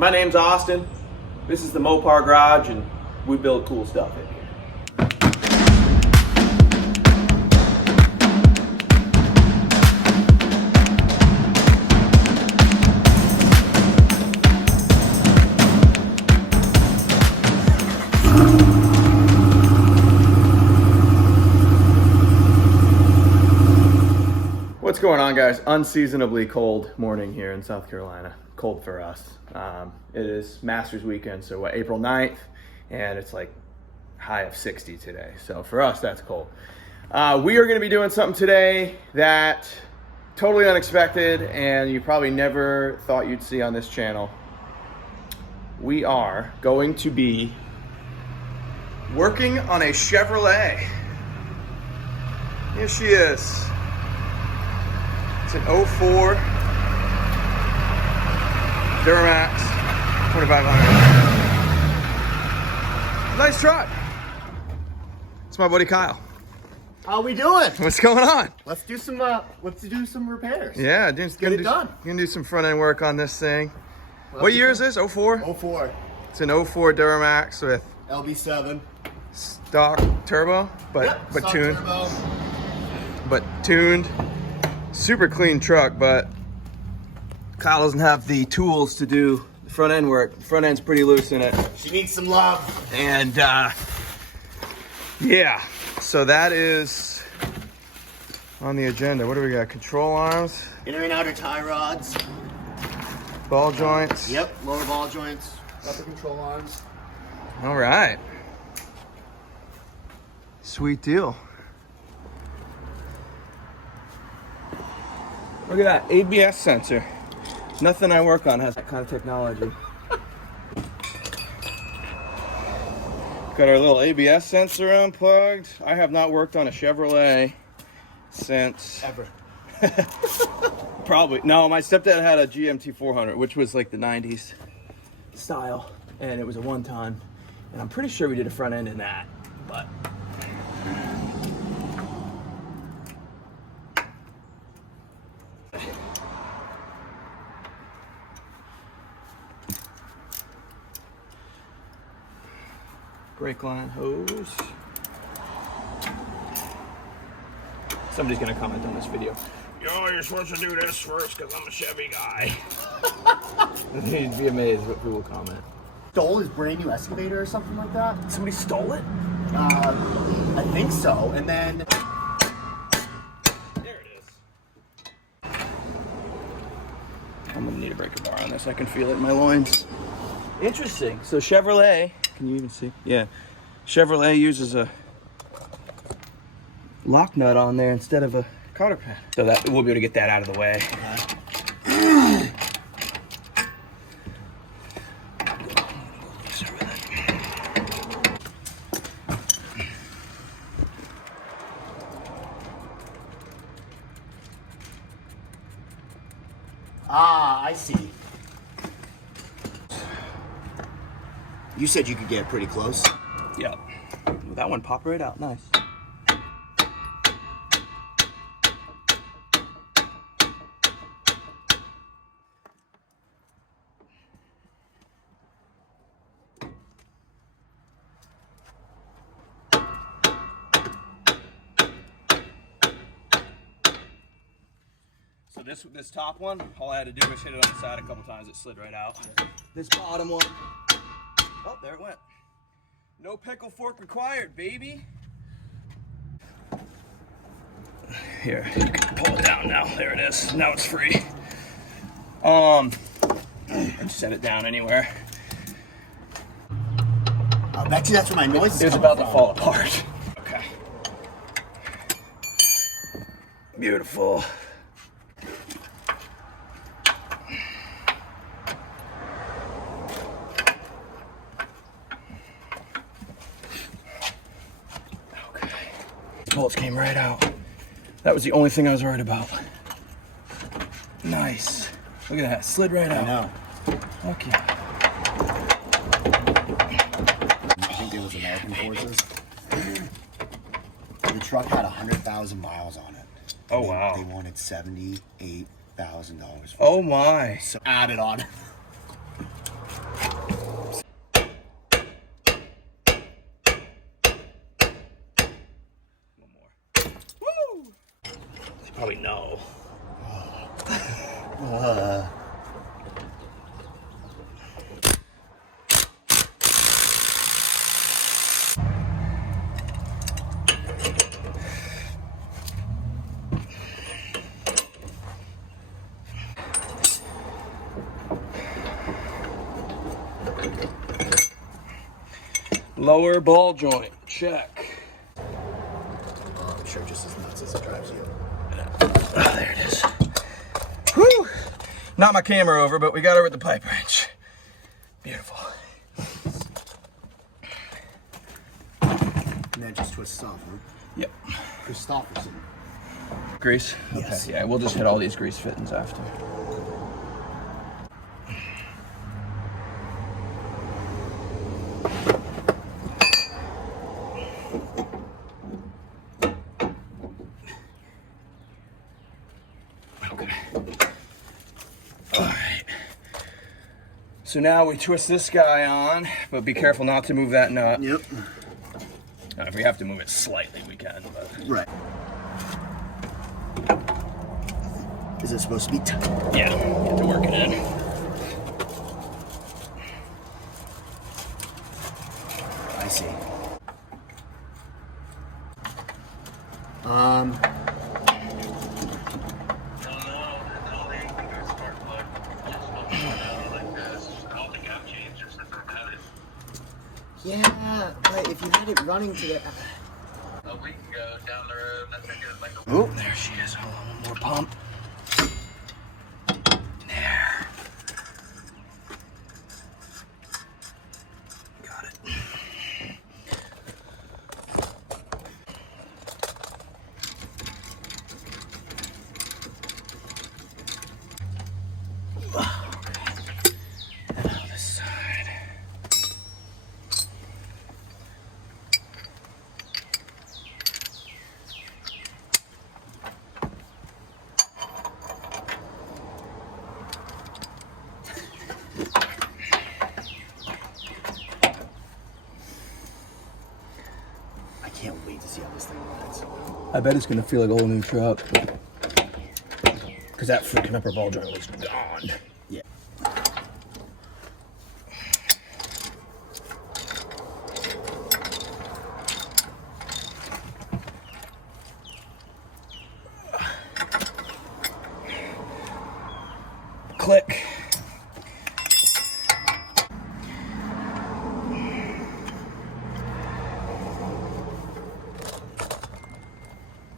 My name's Austin. This is the Mopar Garage, and we build cool stuff in here. What's going on, guys? Unseasonably cold morning here in South Carolina. Cold for us. It is Masters weekend, so April 9th, and it's like high of 60 today. So for us, that's cold. We are going to be doing something today that totally unexpected, and you probably never thought you'd see on this channel. We are going to be working on a Chevrolet. Here she is. It's an 04 Duramax 2500. Nice truck. It's my buddy Kyle. How we doing? What's going on? Let's do some repairs. Yeah, Get it done. Gonna do some front end work on this thing. What year is this? 04? 04. It's an 04 Duramax with LB7. stock turbo, but stock tuned. turbo. But tuned. Super clean truck, but Kyle doesn't have the tools to do the front end work. The front end's pretty loose in it. She needs some love. And yeah, so that is on the agenda. What do we got? Control arms, Inner and outer tie rods. ball joints. Yep, lower ball joints. Got the control arms. All right. Sweet deal. Look at that ABS sensor. Nothing I work on has that kind of technology. Got our little ABS sensor unplugged. I have not worked on a Chevrolet since... Ever. Probably. No, my stepdad had a GMT 400, which was like the 90s style. And it was a one-ton. And I'm pretty sure we did a front end in that. But... brake line hose. Somebody's gonna comment on this video. Yo, you're supposed to do this first because I'm a Chevy guy. You'd be amazed what people comment. Stole his brand new excavator or something like that? Somebody stole it? I think so. And then... There it is. I'm gonna need a breaker bar on this. I can feel it in my loins. Interesting. So Chevrolet, can you even see? Yeah. Chevrolet uses a lock nut on there instead of a cotter pad. So that we'll be able to get that out of the way. Ah, I see. You said you could get pretty close. Yeah. That one popped right out. Nice. So this top one, all I had to do was hit it on the side a couple times. It slid right out. This bottom one, oh, there it went. No pickle fork required, baby. Here, you can pull it down now. There it is. Now it's free. Set it down anywhere. I bet you that's where my noise is. It's about to fall apart. Okay. Beautiful. Bolts came right out. That was the only thing I was worried about. Nice. Look at that. Slid right out. I know. Okay. I think it was American forces. The truck had 100,000 miles on it. Oh, wow. They wanted $78,000 for it. Oh, my. So added on. probably no. Lower ball joint, check. Oh, I'm sure just as nuts as it drives you. Oh, there it is. Whew! Not my camera over, but we got over at the pipe wrench. Beautiful. And that just twists off, huh? Yep. Christopherson. Grease? Yes. Okay, yeah, we'll just hit all these grease fittings after. Okay. All right. So now we twist this guy on, but be careful not to move that nut. Yep. If we have to move it slightly, we can. But... Right. Is it supposed to be tight? Yeah, get to work it in. I see. Yeah, but if you had it running to the... A week ago down the road, that's a good like a... Oh, there she is. Hold on, one more pump. There. Got it. Now this side. I can't wait to see how this thing rides. I bet it's gonna feel like a whole new truck. Cause that freaking upper ball joint was gone. Yeah. Click.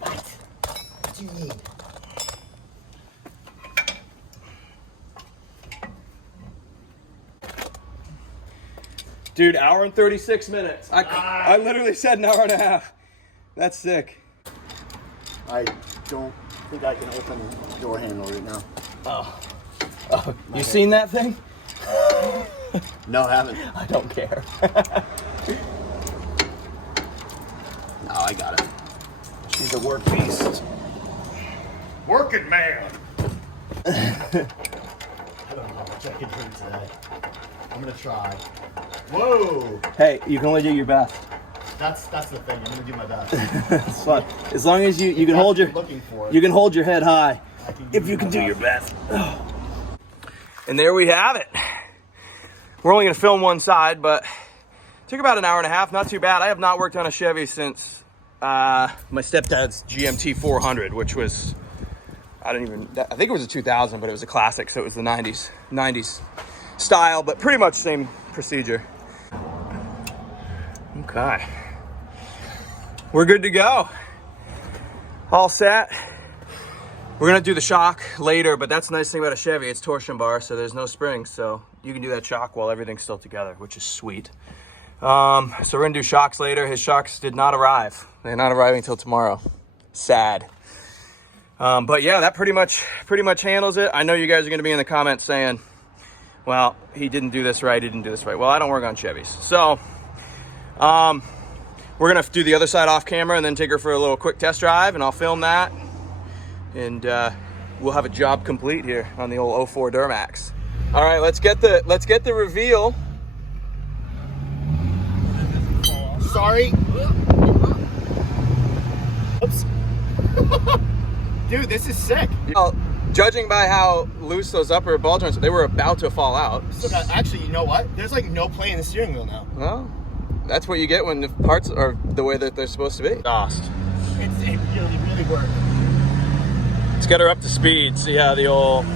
What do you need? Dude, hour and 36 minutes. I literally said an hour and a half. That's sick. I don't think I can open the door handle right now. Oh, you seen that thing? No, I haven't. I don't care. No, I got it. She's a work beast. working man. I don't know how much I can do today. I'm gonna try. Whoa! Hey, you can only do your best. That's the thing. I'm gonna do my best. It's fun. As long as you can hold your looking for it. you can hold your head high. If you can my do your best. And there we have it. We're only gonna film one side, but it took about an hour and a half. Not too bad. I have not worked on a Chevy since my stepdad's GMT 400, which was I think it was a 2000, but it was a classic, so it was the 90s style, but pretty much same procedure. Okay. We're good to go. All set. We're gonna do the shock later, but that's the nice thing about a Chevy. It's torsion bar, so there's no springs, so you can do that shock while everything's still together, which is sweet. So we're gonna do shocks later. His shocks did not arrive. They're not arriving until tomorrow. Sad. But yeah, that pretty much handles it. I know you guys are gonna be in the comments saying, well, he didn't do this right, he didn't do this right. Well, I don't work on Chevys. So, we're gonna do the other side off camera and then take her for a little quick test drive, and I'll film that. And we'll have a job complete here on the old 04 Duramax. All right, let's get the reveal. Sorry. Oops. Dude, this is sick. Well, judging by how loose those upper ball joints, they were about to fall out. So actually, you know what? There's like no play in the steering wheel now. Well, that's what you get when the parts are the way that they're supposed to be. Lost. It really worked. Let's get her up to speed, see how the old...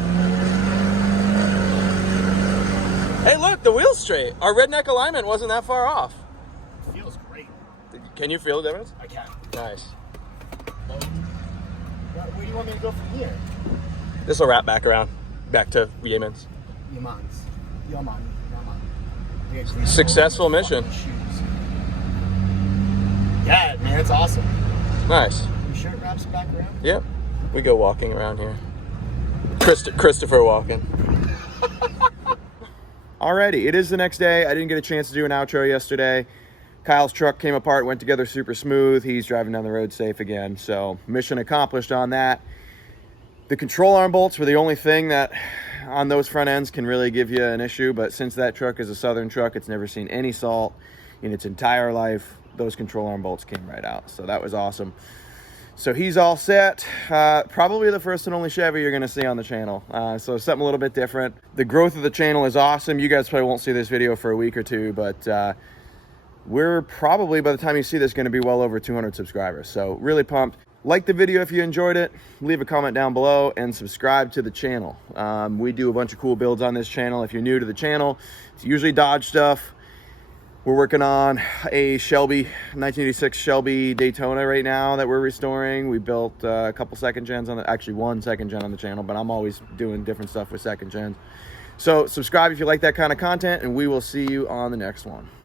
Hey, look, the wheel's straight. Our redneck alignment wasn't that far off. It feels great. Can you feel the difference? I can. Nice. Where do you want me to go from here? This will wrap back around, back to Yemen's. Yaman. Successful mission. Yeah, man, it's awesome. Nice. You sure it wraps back around? Yep. We go walking around here. Christopher walking. Alrighty, it is the next day. I didn't get a chance to do an outro yesterday. Kyle's truck came apart, went together super smooth. He's driving down the road safe again. So mission accomplished on that. The control arm bolts were the only thing that on those front ends can really give you an issue. But since that truck is a Southern truck, it's never seen any salt in its entire life. Those control arm bolts came right out. So that was awesome. So he's all set. Probably the first and only Chevy you're gonna see on the channel. So something a little bit different. The growth of the channel is awesome. You guys probably won't see this video for a week or two, but we're probably, by the time you see this, gonna be well over 200 subscribers. So really pumped. Like the video if you enjoyed it. Leave a comment down below and subscribe to the channel. We do a bunch of cool builds on this channel. If you're new to the channel, it's usually Dodge stuff. We're working on a Shelby, 1986 Shelby Daytona right now that we're restoring. We built a couple second gens on the, actually one second gen on the channel, but I'm always doing different stuff with second gens. So subscribe if you like that kind of content, and we will see you on the next one.